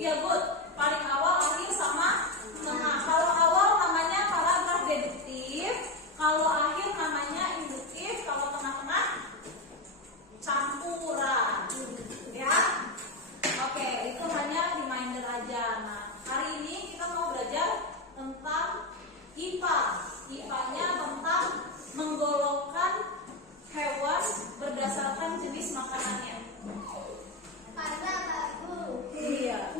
Iya, good. Paling awal, akhir, sama tengah. Kalau awal namanya paragraf deduktif, kalau akhir namanya induktif, kalau tengah-tengah campuran. Ya. Oke, itu hanya reminder aja. Nah, hari ini kita mau belajar tentang IPA. IPA-nya tentang menggolongkan hewan berdasarkan jenis makanannya. Iya.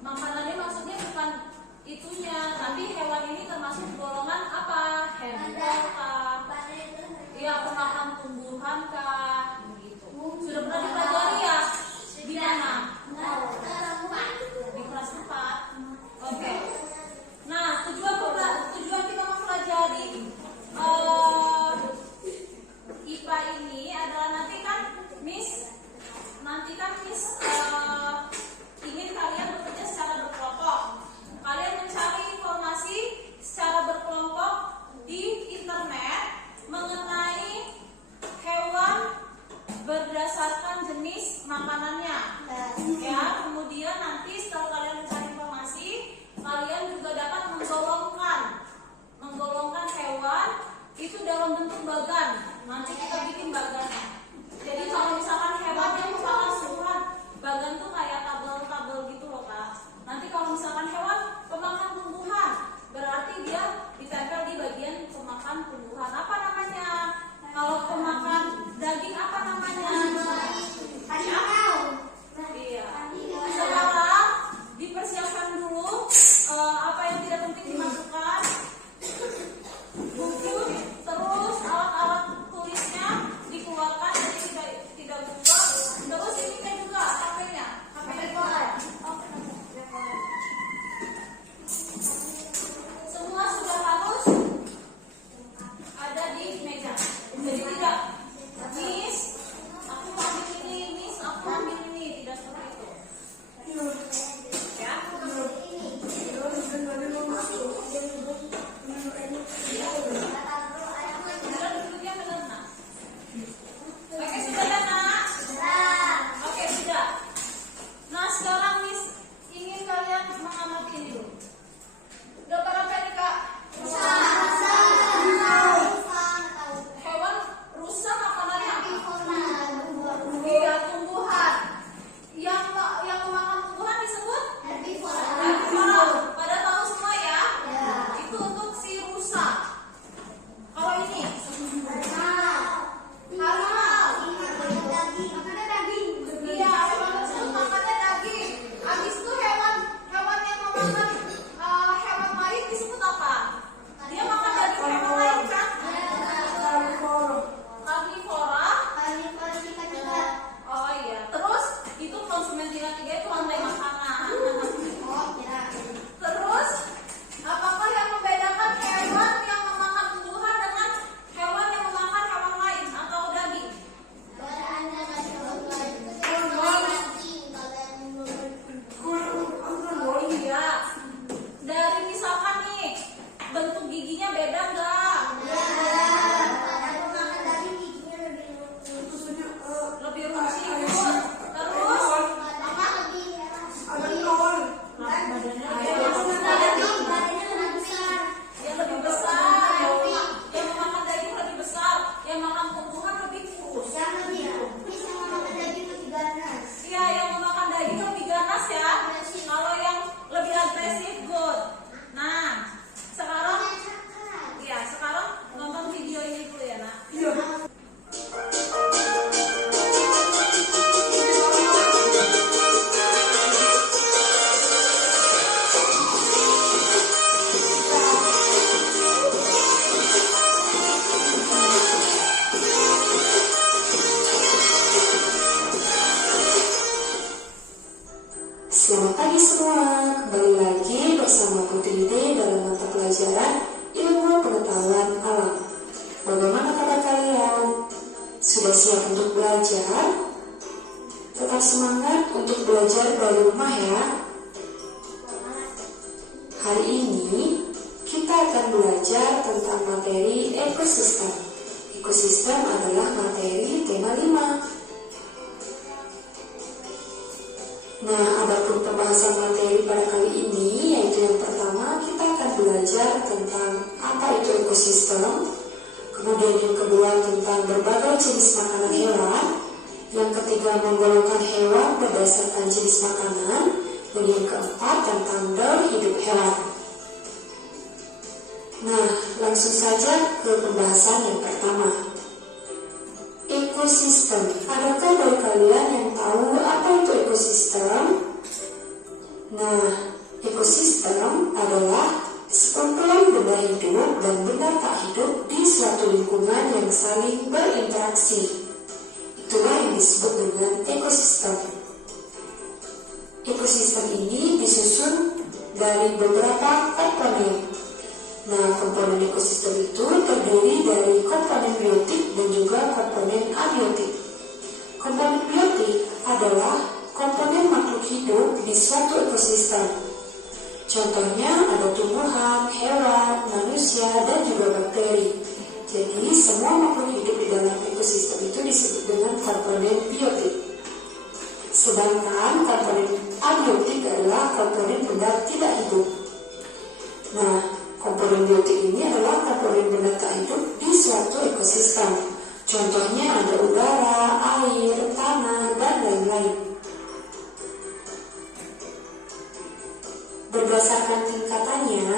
Makanannya maksudnya bukan itunya, tapi hewan ini termasuk golongan apa? Herbivora kah? Iya, pemakan tumbuhan kah? Begitu. Sudah pernah dipelajari ya? Di mana? Di kelas 4. Oke. Nah, tujuan kita mempelajari IPA ini adalah nanti kan Miss ingin kalian bekerja secara berkelompok. Kalian mencari informasi secara berkelompok di internet mengenai hewan berdasarkan jenis makanannya. Ya, kemudian nanti setelah kalian mencari informasi, kalian juga dapat menggolongkan hewan itu dalam bentuk bagan. Nanti kita bikin bagannya. Jadi kalau misalkan hewan yang memakan tumbuhan, bagan tuh kayak tabel-tabel gitu loh Kak. Nanti kalau misalkan hewan pemakan tumbuhan, berarti dia ditempel di bagian pemakan tumbuhan. Apa namanya? Kalau pemakan daging apa namanya? Iya. Sekarang dipersiapkan dulu apa yang tidak penting dimasukkan. Buku, terus alat-alat tulisnya dikeluarkan, jadi tidak buka. Terus ini kan juga HP-nya, semua sudah harus ada di meja. Jadi tidak, Miss, aku ambil ini, Miss, aku ambil ini, tidak seperti itu. Ya. Oke, sudah ya nak? Oke, sudah. Nah, sekarang Miss ingin kalian mengamati ini dulu. Udah berapa ini Kak? Hewan rusa makanannya apa? Iya, tumbuhan. Yang memakan tumbuhan disebut herbivora. Pada tahu semua ya? Itu untuk si rusa. Kalau ini iya, hewan tersebut makannya daging. Habis itu hewan yang memakan hewan lain disebut apa? Dia makan daging hewan lain kan? Karnivora. Oh iya. Terus itu konsumen tingkat 3 itu rantai makanan. Terus apakah yang membedakan hewan yang memakan tumbuhan dengan hewan yang memakan hewan lain atau daging? Iya. Dari misalkan nih, bentuk giginya beda enggak? Lebih runcing. Terus yang lebih besar. Yang memakan daging lebih besar, yang makan tumbuhan lebih kurus. Iya, yang memakan daging lebih ganas ya. Kalau yang lebih agresif, good. Nah, sekarang nonton video ini dulu ya nak. Selamat pagi semua, kembali lagi bersama Putri D dalam mata pelajaran Ilmu Pengetahuan Alam. Bagaimana kabar kalian? Sudah siap untuk belajar? Tetap semangat untuk belajar dari rumah ya. Hari ini kita akan belajar tentang materi ekosistem. Ekosistem adalah materi tema 5. Nah, adapun pembahasan materi tentang berbagai jenis makanan hewan. Yang ketiga, menggolongkan hewan berdasarkan jenis makanan. Dan yang keempat, tentang daur hidup hewan. Nah, langsung saja ke pembahasan yang pertama. Ekosistem. Adakah dari kalian yang tahu apa itu ekosistem? Nah, ekosistem adalah sekumpulan benda hidup dan benda tak hidup di suatu lingkungan yang saling berinteraksi. Itulah yang disebut dengan ekosistem. Ekosistem ini disusun dari beberapa komponen. Nah, komponen ekosistem itu terdiri dari komponen biotik dan juga komponen abiotik. Komponen biotik adalah komponen makhluk hidup di suatu ekosistem. Contohnya ada tumbuhan, hewan, manusia, dan juga bakteri. Jadi, semua makhluk hidup di dalam ekosistem itu disebut dengan komponen biotik. Sedangkan komponen abiotik adalah komponen benda tidak hidup. Nah, komponen biotik ini adalah komponen benda tak hidup di suatu ekosistem. Contohnya ada udara, air, tanah, dan lain-lain. Berdasarkan tingkatannya,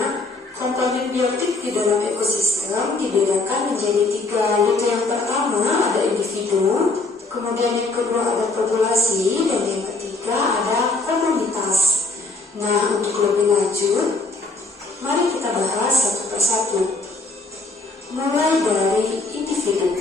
komponen biotik di dalam ekosistem dibedakan menjadi 3, yaitu yang pertama ada individu, kemudian yang kedua ada populasi, dan yang ketiga ada komunitas. Nah, untuk lebih lanjut, mari kita bahas satu persatu. Mulai dari individu.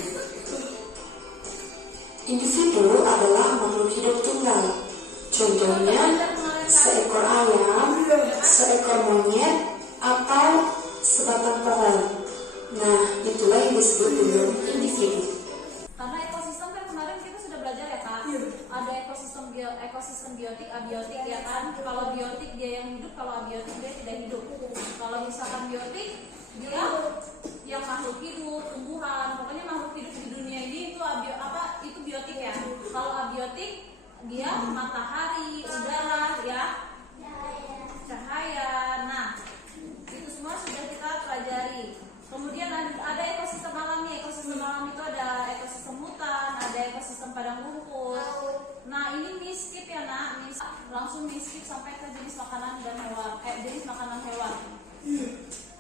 Individu adalah makhluk hidup tunggal. Contohnya, seekor ayam, seekor monyet, atau sebatang pohon. Nah, itulah yang disebut dengan individu. Karena ekosistem kan kemarin kita sudah belajar ya kan, ada ekosistem biotik, abiotik ya kan. Kalau biotik dia yang hidup, kalau abiotik dia tidak hidup. Kalau misalkan biotik dia yang makhluk hidup, tumbuhan, pokoknya makhluk hidup di dunia ini itu biotik ya. Kalau abiotik dia matahari, udara ya, cahaya. Nah, itu semua sudah kita pelajari. Kemudian ada ekosistem alami. Ekosistem alami itu ada ekosistem hutan, ada ekosistem padang rumput. Nah, ini skip ya nak, langsung skip sampai ke jenis makanan dan hewan. Jenis makanan hewan.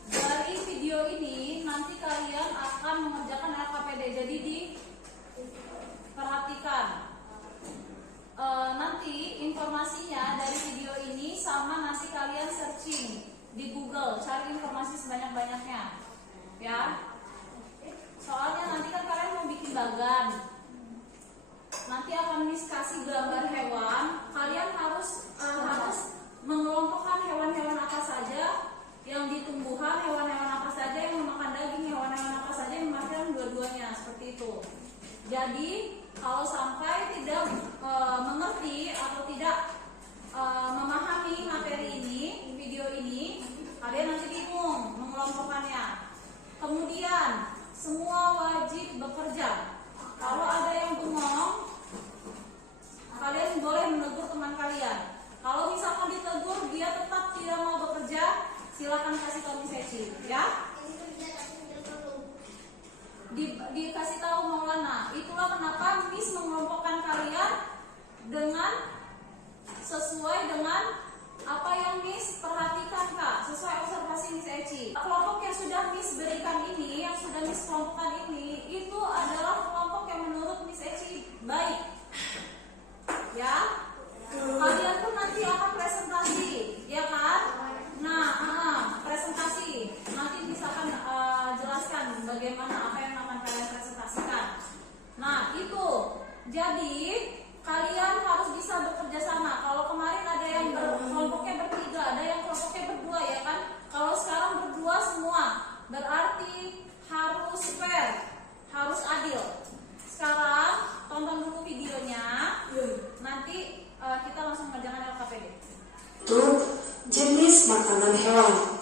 Dari video ini nanti kalian akan mengerjakan LKPD. Jadi diperhatikan. Nanti informasinya dari video ini sama nanti kalian searching di Google, cari informasi sebanyak-banyaknya ya. Soalnya nanti kan kalian mau bikin bagan, nanti akan kasih gambar hewan. Kalian harus mengelompokkan hewan-hewan apa saja yang di tumbuhan, hewan-hewan apa saja yang memakan daging, hewan-hewan apa saja yang memakan dua-duanya, seperti itu. Jadi kalau sampai tidak mengerti atau tidak memahami materi ini, video ini, kalian nanti bingung mengelompokkannya. Kemudian semua wajib bekerja. Kalau ada yang bengong, kalian boleh menegur teman kalian. Kalau misalkan ditegur dia tetap tidak mau bekerja, silakan kasih tahu Miss Eci, ya. Dikasih tahu Maulana. Itulah kenapa Miss mengelompokkan kalian dengan sesuai dengan apa yang Miss perhatikan Kak, sesuai observasi Miss Eci. Kelompok yang sudah Miss berikan ini, yang sudah Miss kelompokkan ini, itu adalah kelompok yang menurut Miss Eci baik, ya. Kalian pun nanti akan presentasi, ya kan? Nah, presentasi. Nanti misalkan jelaskan bagaimana apa yang akan kalian presentasikan. Nah, itu. Jadi kalian harus bisa bekerja sama. Kalau kemarin ada yang kelompoknya bertiga, ada yang kelompoknya berdua, ya kan? Kalau sekarang berdua semua, berarti harus fair, harus adil. Sekarang tonton dulu videonya. Nanti kita langsung mengerjakan LKPD. Tuh, jenis makanan hewan.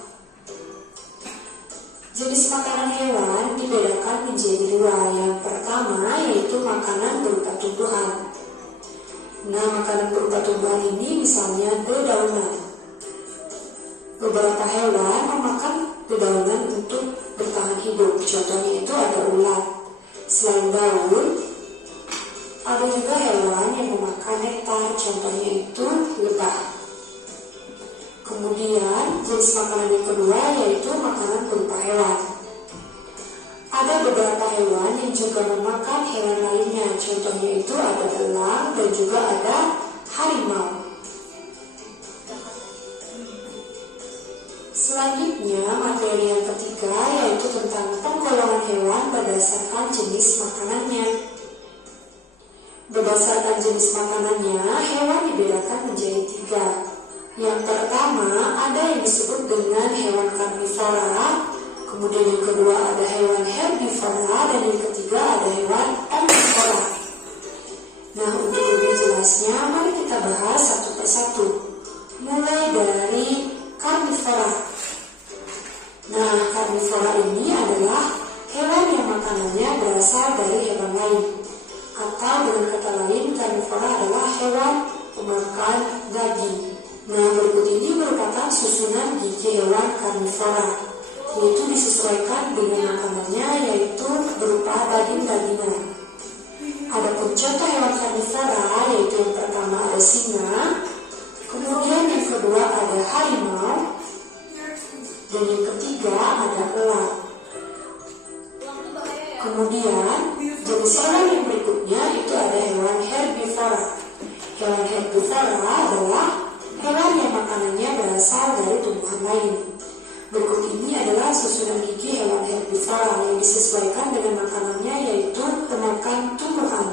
Jenis makanan hewan dibedakan menjadi 2. Yang pertama yaitu makanan berupa tumbuhan. Nah, makanan berupa tumbuhan ini misalnya dedaunan. Beberapa hewan memakan dedaunan untuk bertahan hidup. Contohnya itu ada ulat, Selain daun, ada juga hewan yang memakan nektar, contohnya itu lebah. Kemudian jenis makanan yang kedua yaitu makanan berupa hewan. Ada beberapa hewan yang juga memakan hewan lainnya, contohnya itu ada elang dan juga ada harimau. Selanjutnya, materi yang ketiga yaitu tentang penggolongan hewan berdasarkan jenis makanannya. Berdasarkan jenis makanannya, hewan dibedakan menjadi 3. Yang pertama, ada yang disebut dengan hewan karnivora, kemudian yang kedua ada hewan herbivora, dan yang ketiga ada hewan omnivora. Nah, untuk lebih jelasnya, mari kita bahas satu persatu. Mulai dari karnivora. Nah, karnivora ini adalah hewan yang makanannya berasal dari hewan lain. Atau dengan kata lain, karnivora adalah hewan pemakan daging. Nah, berikut ini merupakan susunan gigi hewan karnivora, yaitu disesuaikan dengan makanannya, yaitu berupa daging-dagingan. Adapun contoh hewan karnivora, yaitu yang pertama ada singa, kemudian yang kedua ada harimau, dan yang ketiga ada elang. Kemudian jenis hewan yang berikutnya itu ada hewan herbivora. Hewan herbivora adalah hewan yang makanannya berasal dari tumbuhan lain. Berikut ini adalah susunan gigi hewan herbivora yang disesuaikan dengan makanannya, yaitu pemakan tumbuhan.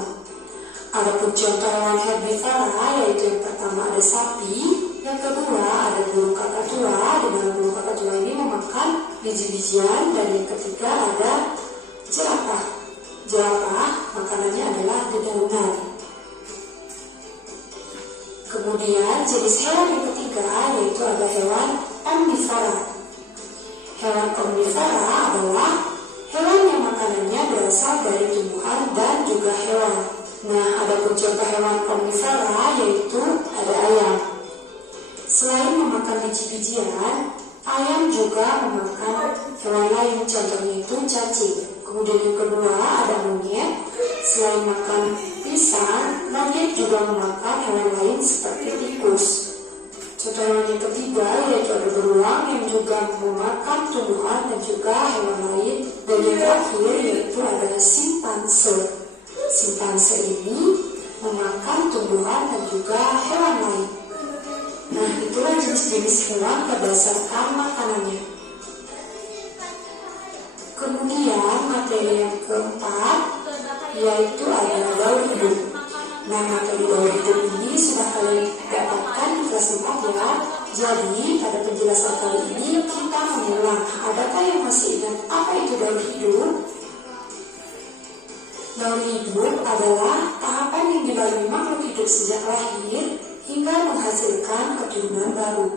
Adapun contoh hewan herbivora yaitu yang pertama ada sapi, yang kedua ada burung kakatua, di mana burung kakatua ini memakan biji-bijian, dan yang ketiga ada jerapah. Jerapah makanannya adalah dedaunan. Kemudian jenis hewan yang ketiga yaitu ada hewan omnivora. Hewan omnivora adalah hewan yang makanannya berasal dari tumbuhan dan juga hewan. Nah, adapun contoh hewan omnivora yaitu ada ayam. Selain memakan biji-bijian, ayam juga memakan hewan lain, contohnya itu cacing. Kemudian yang kedua ada monyet. Selain makan pisang, monyet juga memakan hewan lain seperti tikus. Contoh hewan yang ketiga yaitu ada beruang yang juga memakan tumbuhan dan juga hewan lain. Dan yang terakhir yaitu ada simpanse. Simpanse ini memakan tumbuhan dan juga hewan lain. Nah, itulah jenis-jenis hewan berdasarkan makanannya. Kemudian materi yang keempat yaitu ada daur hidup. Nah, materi daur hidup ini sudah kalian dapatkan di kelas 4 ya. Jadi pada penjelasan kali ini kita mengulang. Adakah yang masih ingat apa itu daur hidup? Daur hidup adalah tahapan yang dilalui makhluk hidup sejak lahir hingga menghasilkan keturunan baru.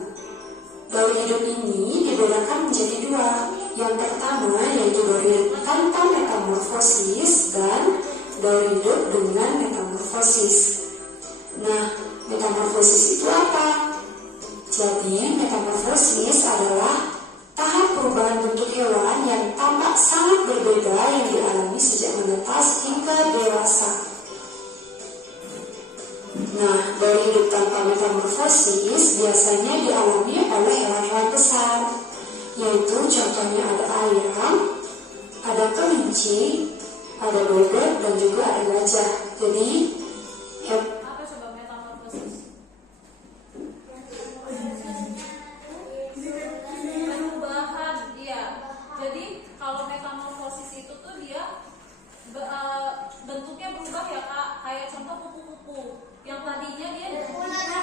Daur hidup ini dibedakan menjadi 2. Yang pertama yaitu daur hidup tanpa metamorfosis dan daur hidup dengan metamorfosis. Nah, metamorfosis itu apa? Jadi, metamorfosis adalah tahap perubahan bentuk hewan yang tampak sangat berbeda yang dialami sejak menetas hingga dewasa. Nah, daur hidup tanpa metamorfosis biasanya dialami oleh hewan-hewan besar, yaitu contohnya ada ayam, ada kelinci, ada bebek, dan juga ada gajah. Jadi, Apa coba metamorfosis? Perubahan, iya. Jadi kalau metamorfosis itu tuh dia bentuknya berubah ya kak. Kayak contoh kupu-kupu. Yang tadinya dia bulat kan,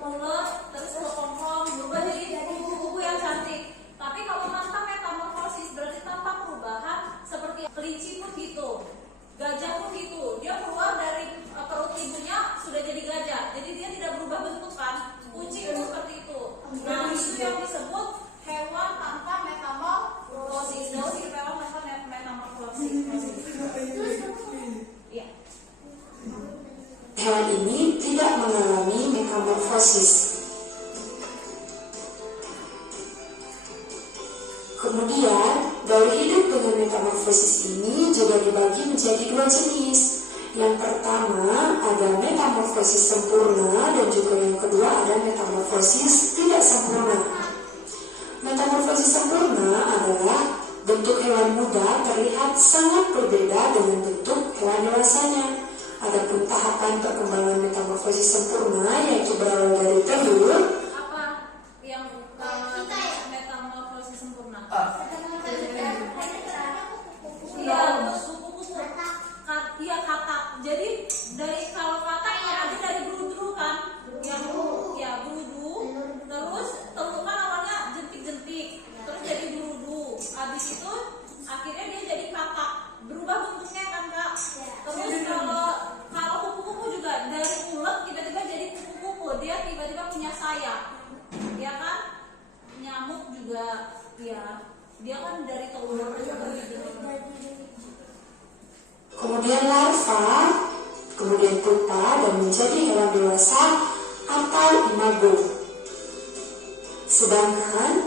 bulat, terus kepompong, berubah jadi kupu-kupu yang cantik. Tapi kalau tanpa metamorfosis berarti tanpa perubahan, seperti kelinci pun gitu, gajah pun gitu. Dia keluar dari perut ibunya sudah jadi gajah, jadi dia tidak berubah bentuk kan. Kucing pun seperti itu. Nah, itu yang disebut hewan tanpa metamorfosis. Daur hidup hewan tanpa metamorfosis. Iya. hewan ini tidak mengalami metamorfosis. Kemudian, daur hidup dengan metamorfosis ini juga dibagi menjadi dua jenis. Yang pertama ada metamorfosis sempurna dan juga yang kedua ada metamorfosis tidak sempurna. Metamorfosis sempurna adalah bentuk hewan muda terlihat sangat berbeda dengan bentuk hewan dewasanya. Adapun tahapan perkembangan metamorfosis sempurna yaitu berawal dari telur. Apa yang metamorfosis sempurna? Iya, kupu-kupu. Iya, katak. Jadi dari kalau katak ada dari berudu kan? Yang ya berudu. Terus telur kan awalnya jentik-jentik. Terus jadi berudu. Habis itu akhirnya dia jadi katak. Berubah bentuknya kan, Kak? Terus kalau kupu-kupu juga dari ulet tiba-tiba jadi kupu-kupu. Dia tiba-tiba punya sayap. Ya kan? Nyamuk juga ya. Dia kan dari telur gitu. Kemudian larva, kemudian pupa dan menjadi hewan dewasa atau imago. Sedangkan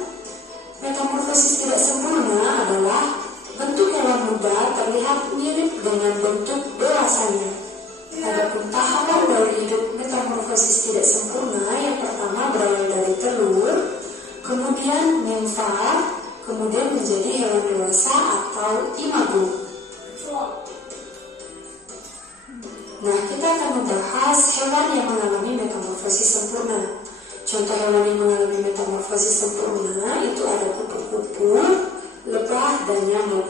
metamorfosis tidak sempurna adalah bentuk hewan muda terlihat mirip dengan bentuk dewasanya. Adapun tahapan dari hidup metamorfosis tidak sempurna yang pertama berawal dari telur, kemudian nimfa, kemudian menjadi hewan dewasa atau imago. Nah, kita akan membahas hewan yang mengalami metamorfosis sempurna. Contoh hewan yang mengalami metamorfosis sempurna itu ada kupu-kupu, lebah, dan nyamuk.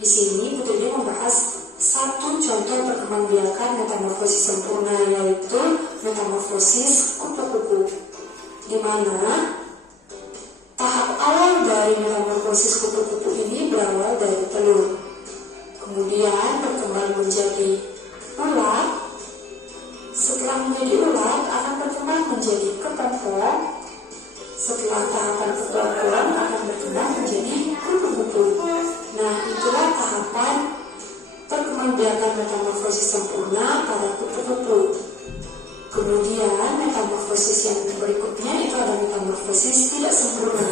Di sini Putri membahas satu contoh perkembangbiakan metamorfosis sempurna yaitu metamorfosis kupu-kupu, di mana tahap awal dari metamorfosis kupu-kupu ini berawal dari telur, kemudian berkembang menjadi ulat. Setelah menjadi ulat akan berkembang menjadi kepompong. Setelah tahapan kepompong akan berkembang menjadi kupu-kupu. Nah, itulah tahapan perkembangbiakan metamorfosis sempurna pada kupu-kupu. Kemudian metamorfosis yang berikutnya itu ada metamorfosis tidak sempurna.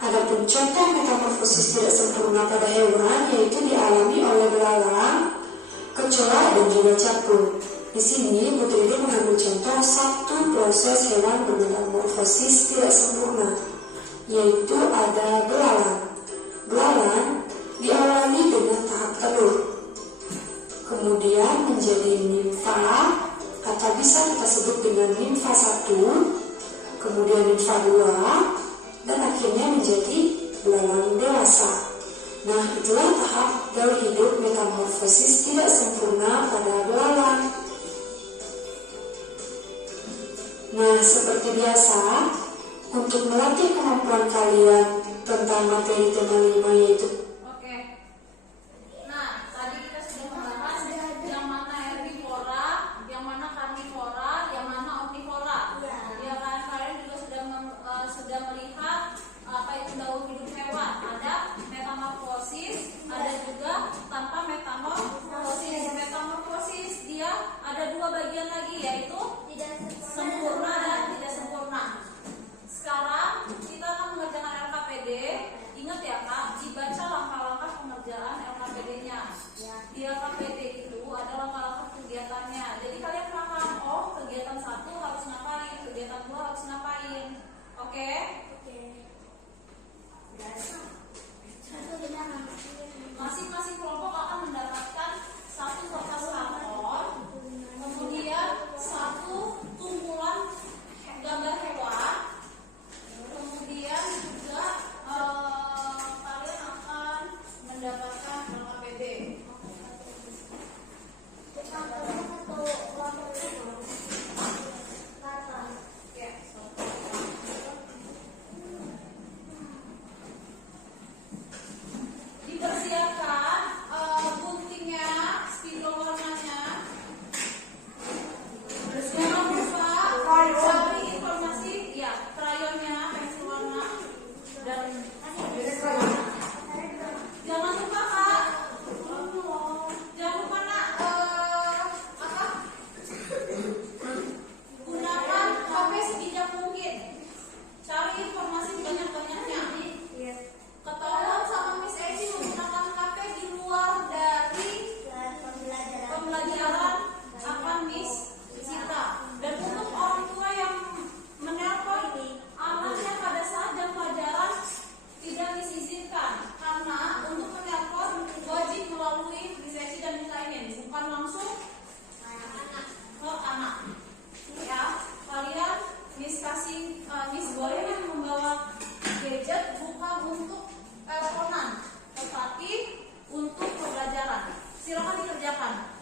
Adapun contoh metamorfosis tidak sempurna pada hewan yaitu dialami oleh belalang, kecoa, dan juga capung. Di sini Putri mengambil contoh satu proses hewan bermetamorfosis tidak sempurna, yaitu ada belalang. Belalang diawali dengan tahap telur, kemudian menjadi nimfa atau bisa kita sebut dengan nimfa 1, kemudian nimfa 2, dan akhirnya menjadi belalang dewasa. Nah, itulah tahap dari hidup metamorfosis tidak sempurna pada belalang. Nah, seperti biasa, untuk melatih kemampuan kalian tentang materi tema 5 yaitu Oke. Nah, tadi kita sudah membahas yang mana herbivora, yang mana karnivora, yang mana omnivora. Ya kan, kalian juga sudah melihat apa itu daur hidup hewan. Ada metamorfosis, ada juga tanpa metamorfosis. Metamorfosis dia ada dua bagian lagi, yaitu sempurna dan tidak sempurna. Sekarang kita akan mengerjakan LKPD. Ingat ya Kak, dibaca langkah-langkah pengerjaan LKPD-nya. Di LKPD itu ada langkah-langkah kegiatannya. Jadi kalian paham, oh kegiatan 1 harus ngapain, kegiatan 2 harus ngapain. Oke? Masing-masing kelompok akan mendapatkan satu kertas karton, kemudian satu tumpulan gambar hewan, kemudian juga kalian akan mendapatkan LKPD. Miss boleh membawa gadget bukan untuk teleponan, tetapi untuk pembelajaran. Silakan dikerjakan.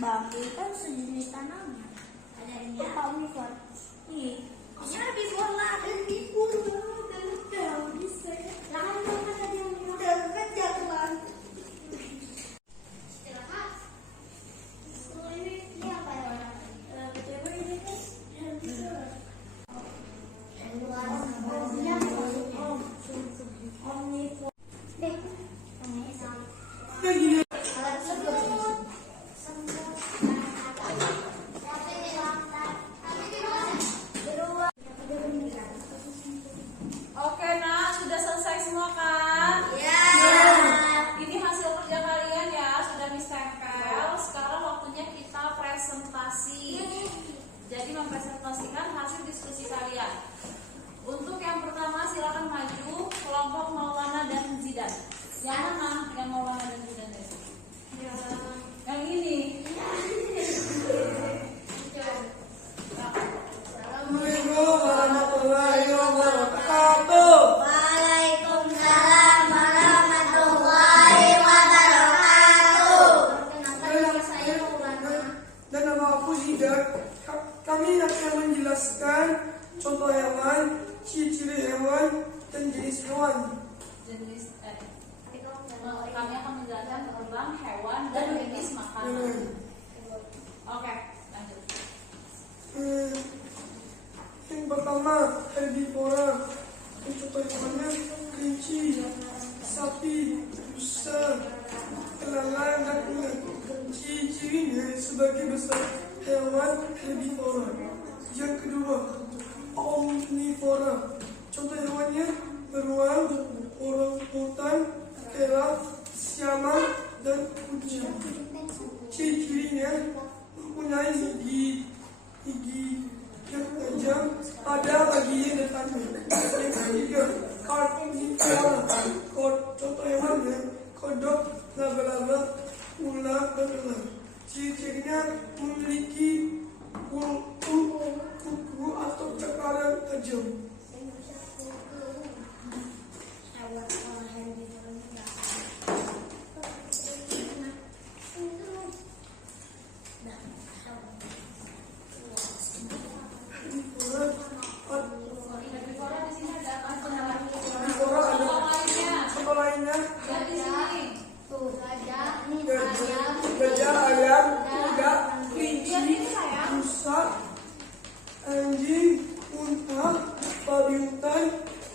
Bambu kan sejenis tanaman. Ada ini palmipor. Nih, ini herbivore lah. Herbivore dan daun bisa. Lahan mana tadi yang daun kan jatuhan. Istirahat. Ini apa ya? Betul ini kan herbivore. Omnivore. Oke, nah sudah selesai semua kan? Ya. Ini hasil kerja kalian ya, sudah Miss tempel. Sekarang waktunya kita presentasi. Jadi mempresentasikan hasil diskusi kalian. Untuk yang pertama silakan maju kelompok Maulana dan Zidan. Yang mana? Yang Maulana dan Zidan deh. Yang ini. Assalamualaikum warahmatullahi wabarakatuh. Waalaikumsalam warahmatullahi wabarakatuh. Nama saya Maulana. Dan nama aku Zidan. Kami akan menjelaskan contoh hewan, ciri-ciri hewan, dan jenis hewan. Kami akan menjelaskan tentang hewan dan jenis makanan. Oke, lanjut. Yang pertama, herbivora. Contoh hewannya kelinci, sapi, rusa, kelelawar, dan ular. Ciri-cirinya sebagai besar hewan herbivora. Yang kedua, omnivora. Contoh hewannya beruang,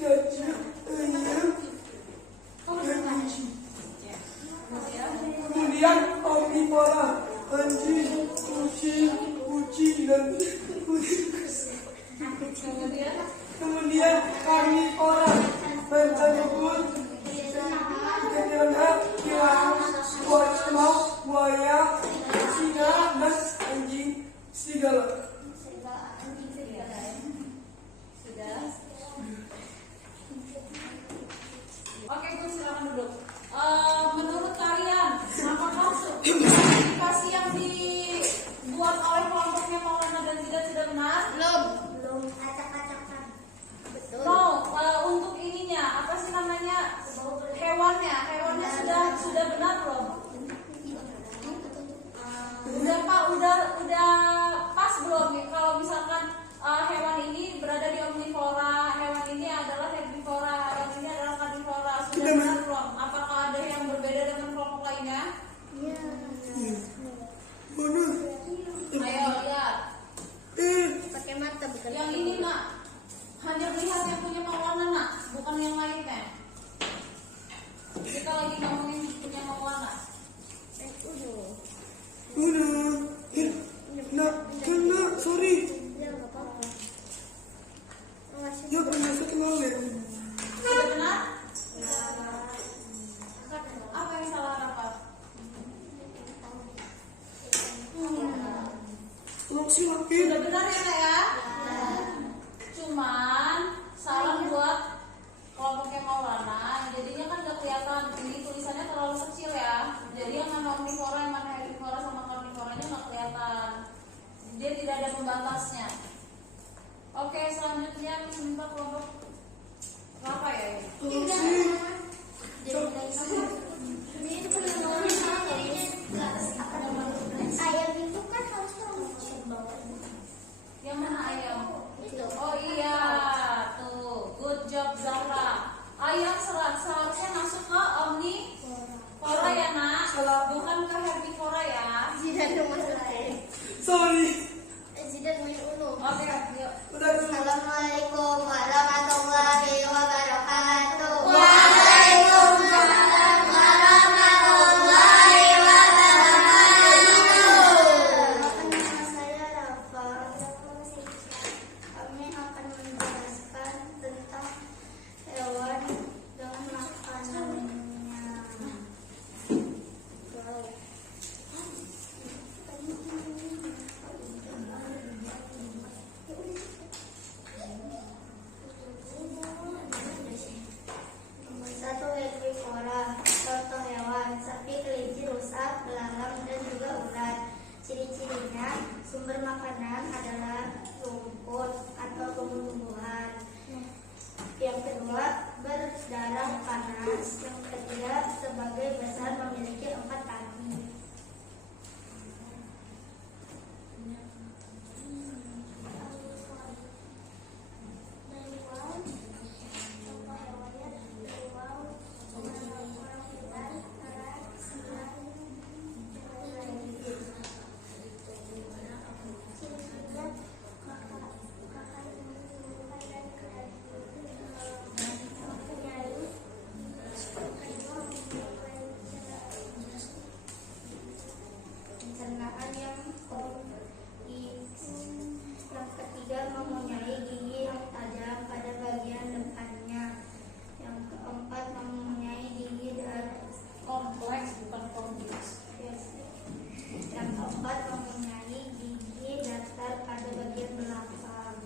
cacing, ayam, dan kucing. Kemudian omnivora, anjing, kucing, dan kemudian karnivora, pentakut, ikan kiraus, buaya, singa, dan anjing serigala. Sudah. Oke, gue silakan duduk. Menurut kalian, apakah klasifikasi yang dibuat oleh kelompoknya Maulana dan Zidan sudah benar? Belum acak-acakan. Betul. No, untuk ininya apa sih namanya hewannya sudah benar belum? Udah Pak, udah pas belum? Kalau misalkan hewan ini berada di omnivora, hewan ini adalah herbivora, hewan ini adalah karnivora, sudah benar belum? Apakah ada yang berbeda dengan kelompok lainnya? Iya. Mana? Ayo lihat. Pakai mata bukan. Yang ini nak, hanya lihat yang punya Maulana nak, bukan yang lainnya. Kita lagi ngomongin punya Maulana. Udah. Nak, sorry. Ya nggak apa-apa. Ya pernah satu ya. Sudah benar? Apa yang salah apa? Tolong silakan. Sudah benar ya Kak ya? Cuman salah buat kelompoknya Maulana. Jadinya kan gak kelihatan. Ini tulisannya terlalu kecil ya. Jadi yang mana omnivora, yang mana herbivora sama karnivoranya gak kelihatan. Dia tidak ada pembatasnya. Oke, selanjutnya minta kelompok apa ya ini? Ayam itu kan harusnya masuk bawah. Yang mana ayam? Itu. Oh iya, tuh, good job Zahra. Ayam seharusnya masuk ke omnivora ya nak, bukan ke herbivora ya. Zidan rumah selesai. Sorry. Zidan main Uno. Oke, yuk. Udah dulu. Assalamualaikum warahmatullahi wabarakatuh. Waalaikumsalam warahmatullahi wabarakatuh. Nama saya Rafa. Kami akan menjelaskan tentang hewan dan makanannya. Wow. Nomor 1 herbivora. Contoh hewan: sapi, kelinci, rusa, belalang, dan juga ulat. Ciri-cirinya, sumber makanan adalah rumput atau tumbuh-tumbuhan. Yang kedua, berdarah panas. Yang ketiga, sebagai besar memiliki 4 kaki. Pencernaan yang kompleks. Yang ketiga, mempunyai gigi yang tajam pada bagian depannya. Yang keempat, mempunyai gigi dan Kompleks bukan kompleks. yang keempat, mempunyai gigi datar pada bagian belakang.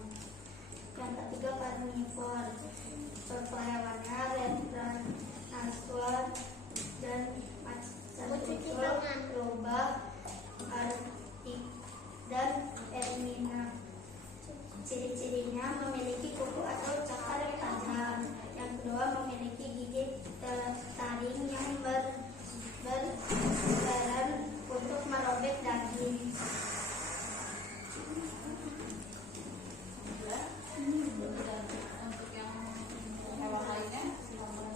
Yang ketiga, karnivor. Contoh hewannya Retranasua dan macan lobak, artik, dan ermina. Ciri-cirinya memiliki kuku atau cakar yang tajam. Yang kedua, memiliki gigi taring yang berperan untuk merobek daging. Untuk yang hewan lainnya, silakan.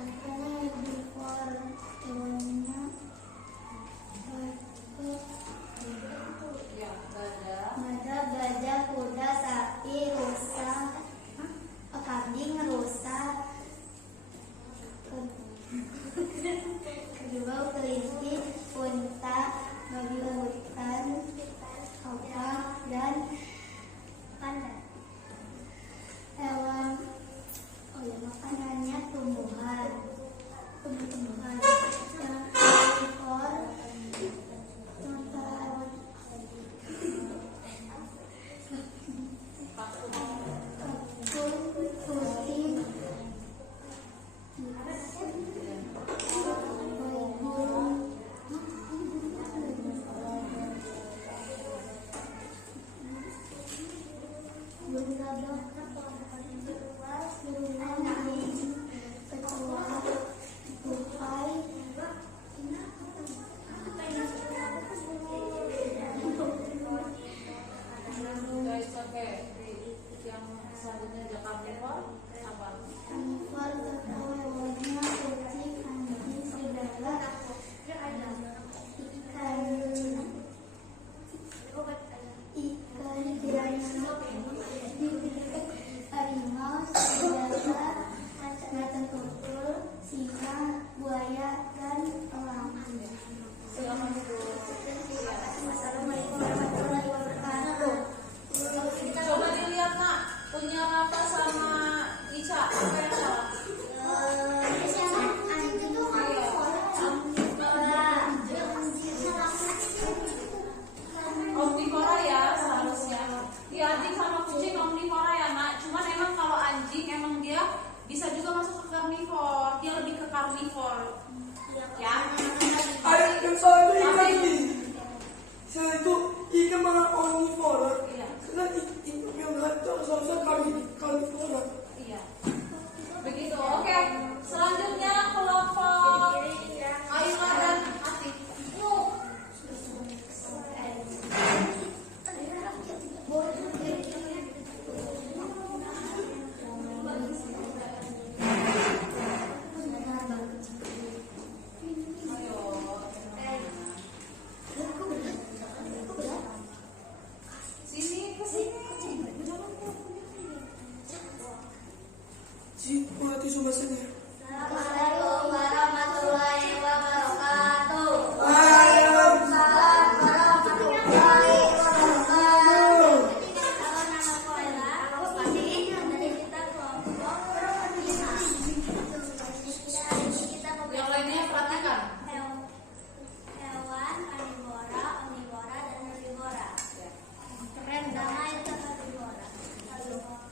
Makanya herbivor hewannya Ya, gajah. ada gajah, kuda, sapi, rusa, namanya tumbuhan. Tumbuh-tumbuhan. Yang karnivor Guys, oke. Yang selanjutnya ada karnivor apa? Karnivor atau hewannya kucing, anjing, serigala, ikan, harimau, serigala, macan tutul, singa, buaya, dan elang. Silakan dulu. Assalamualaikum warahmatullahi wabarakatuh. Coba dilihat nak, punya Rafa sama Ica apa yang salah? Omnivora ya seharusnya. Iya, anjing sama kucing omnivora ya nak. Cuman emang kalau anjing emang dia bisa juga masuk ke karnivor. Dia lebih ke karnivor. Ya. Yang salah itu ikan ini. Saya itu ikan mana omnivora. Iya. Karena ikan yang gacor seharusnya karnivora. Iya. Begitu. Oke. Selanjutnya kelompok Aima dan Atik. Sini ke sini. Si mengerti bahasanya. Assalamualaikum warahmatullahi wabarakatuh. Waalaikumsalam warahmatullahi wabarakatuh. Kalau nama Koela, tadi kita kelompok 5. Kita Yang lainnya perhatikan. hewan karnivora, omnivora, dan herbivora. Pertama itu karnivora. Karnivora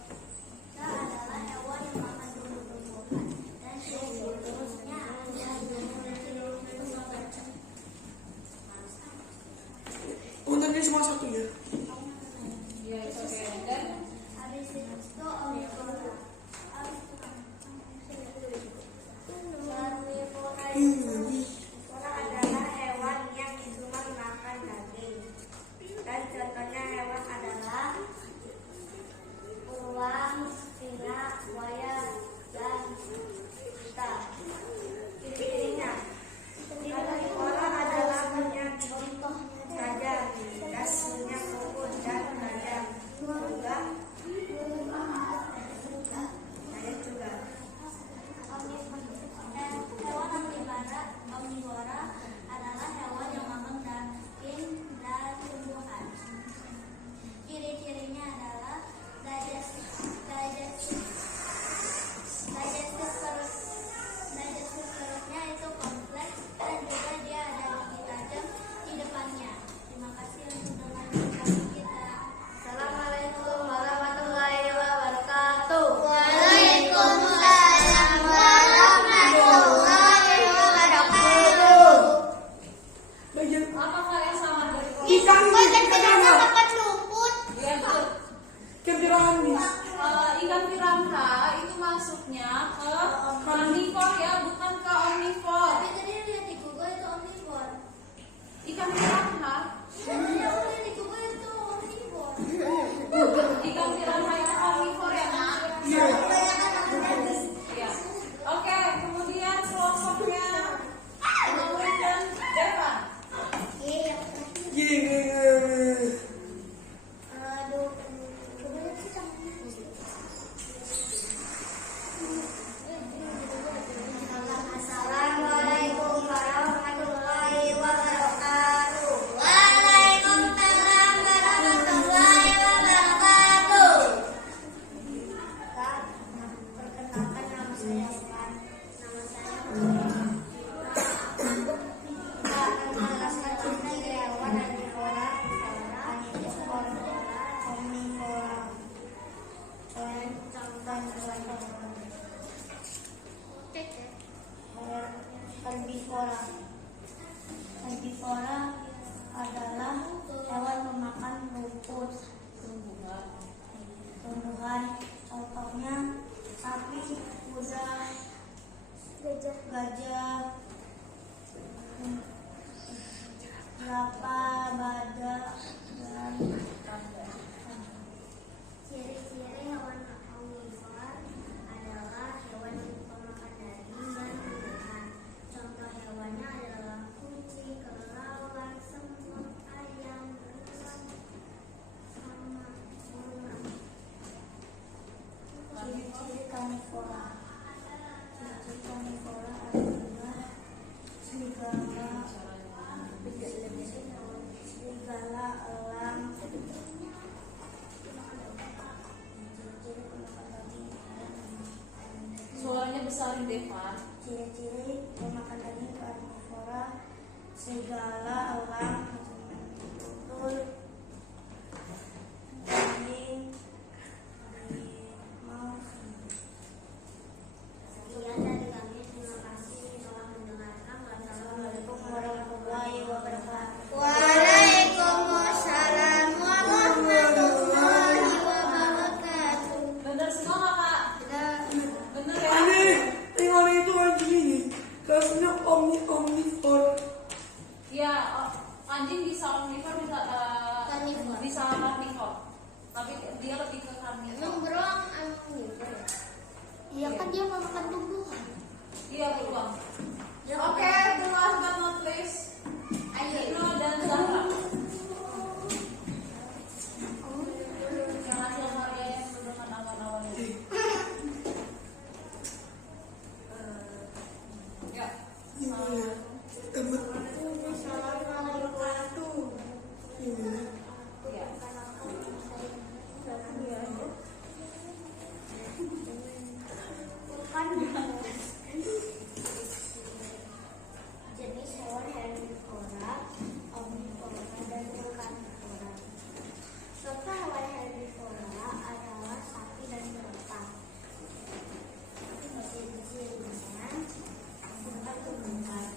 adalah hewan yang makan tumbuh-tumbuhan dan herbivora. Herbivora adalah hewan pemakan rumput, tumbuhan. Contohnya sapi, kuda, gajah, kelapa, badak, dan Ciri-ciri hewan omnivor adalah hewan pemakan daging dan tumbuhan. Contoh hewannya adalah kucing, kelelawar, semut, ayam, beruang, sama burung. ciri-ciri karnivora. Ciri-ciri karnivora adalah serigala, elang. Ciri-ciri pemakan daging dan Suaranya besarin Devan. ciri-ciri pemakan daging karnivora: serigala, elang, tutul, anjing, harimau. Sekian dari kami. Terima kasih telah mendengarkan. Assalamualaikum warahmatullahi wabarakatuh. Waalaikumsalam warahmatullahi wabarakatuh. Bener semua nggak, Kak? Bener ya? Aneh, yang aneh itu anjing ini. Kelasnya omnivor. Iya, anjing bisa omnivor, bisa Karnivor. bisa karnivor. Tapi dia lebih ke karnivor. Emang beruang omnivor ya? Iya kan dia memakan tumbuhan. Iya, beruang. Ya, Oke, the last but not least, Ino dan Zahra. Yang hasil karya yang dengan awan-awan ini. Ya. Gimana? Temen. Assalamualaikum. Gimana? Ya. Jenis hewan herbivora, omnivora, dan karnivora. Contoh hewan herbivora adalah sapi dan kelapa. Ciri-cirinya bukan tumbuhan.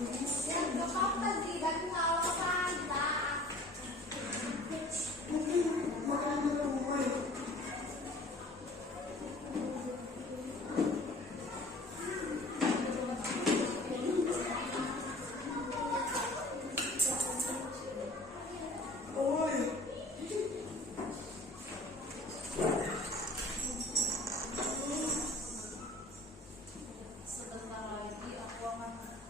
Mungkin makanan di rumah ya. Oh ya. Sebentar lagi aku akan ada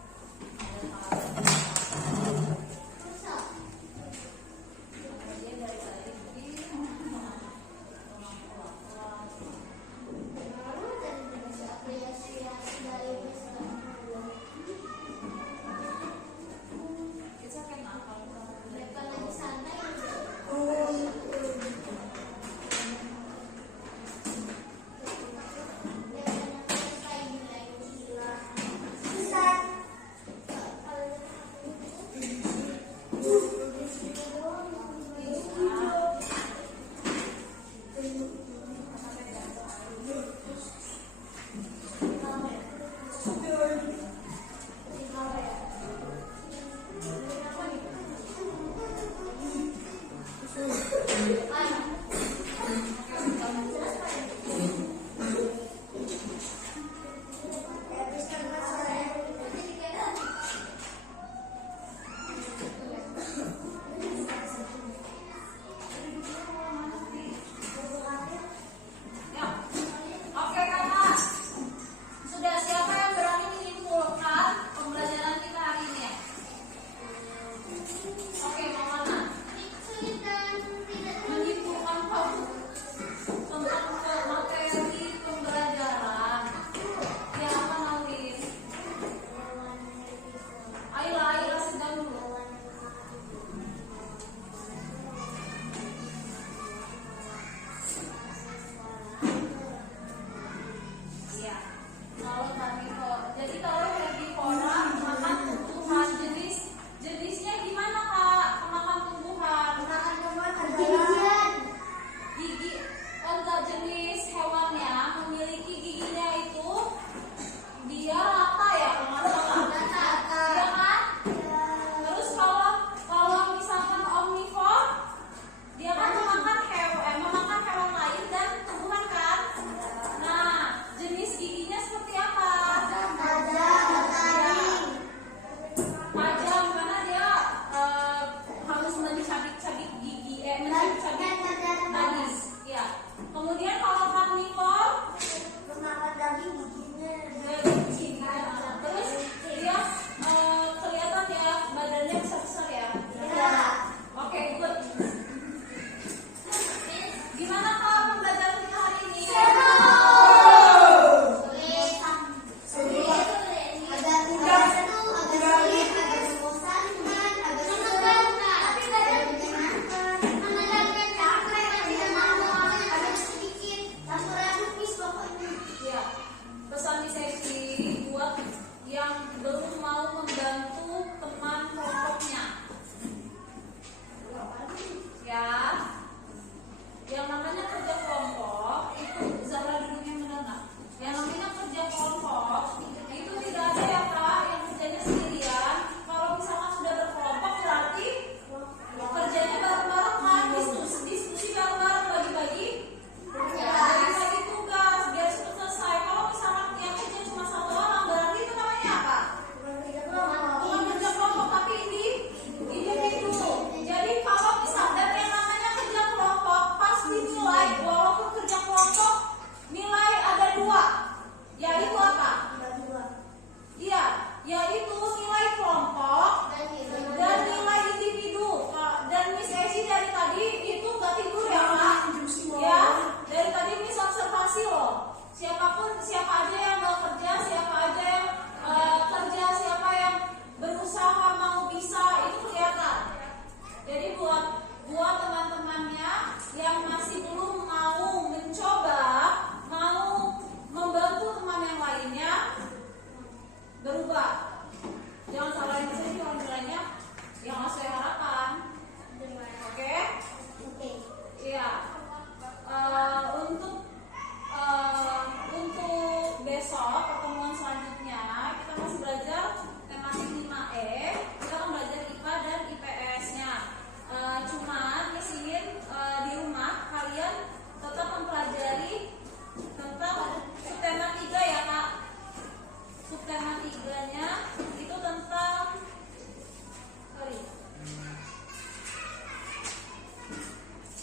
3-nya itu tentang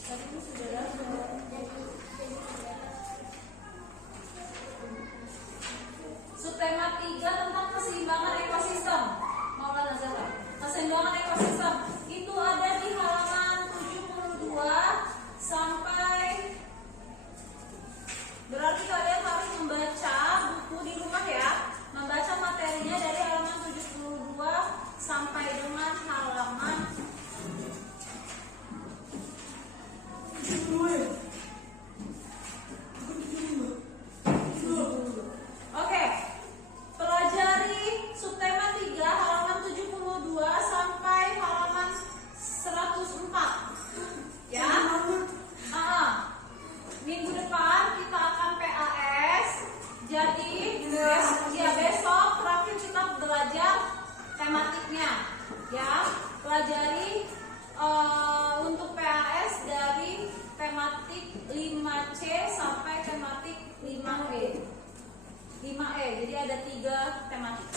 tadi itu sudah ada. Subtema 3 tentang keseimbangan ekosistem. Maulana Zahra. Keseimbangan ekosistem itu ada di halaman 72 sampai, berarti kalian harus membaca buku di rumah ya. Membaca materinya dari halaman 72 sampai dengan halaman 72. Oke, pelajari subtema 3 halaman 72 sampai halaman 104 ya. Minggu depan kita akan PAS. Jadi besok terakhir kita belajar tematiknya ya. Pelajari untuk PAS dari tematik 5C sampai tematik 5E. Jadi ada 3 tematik.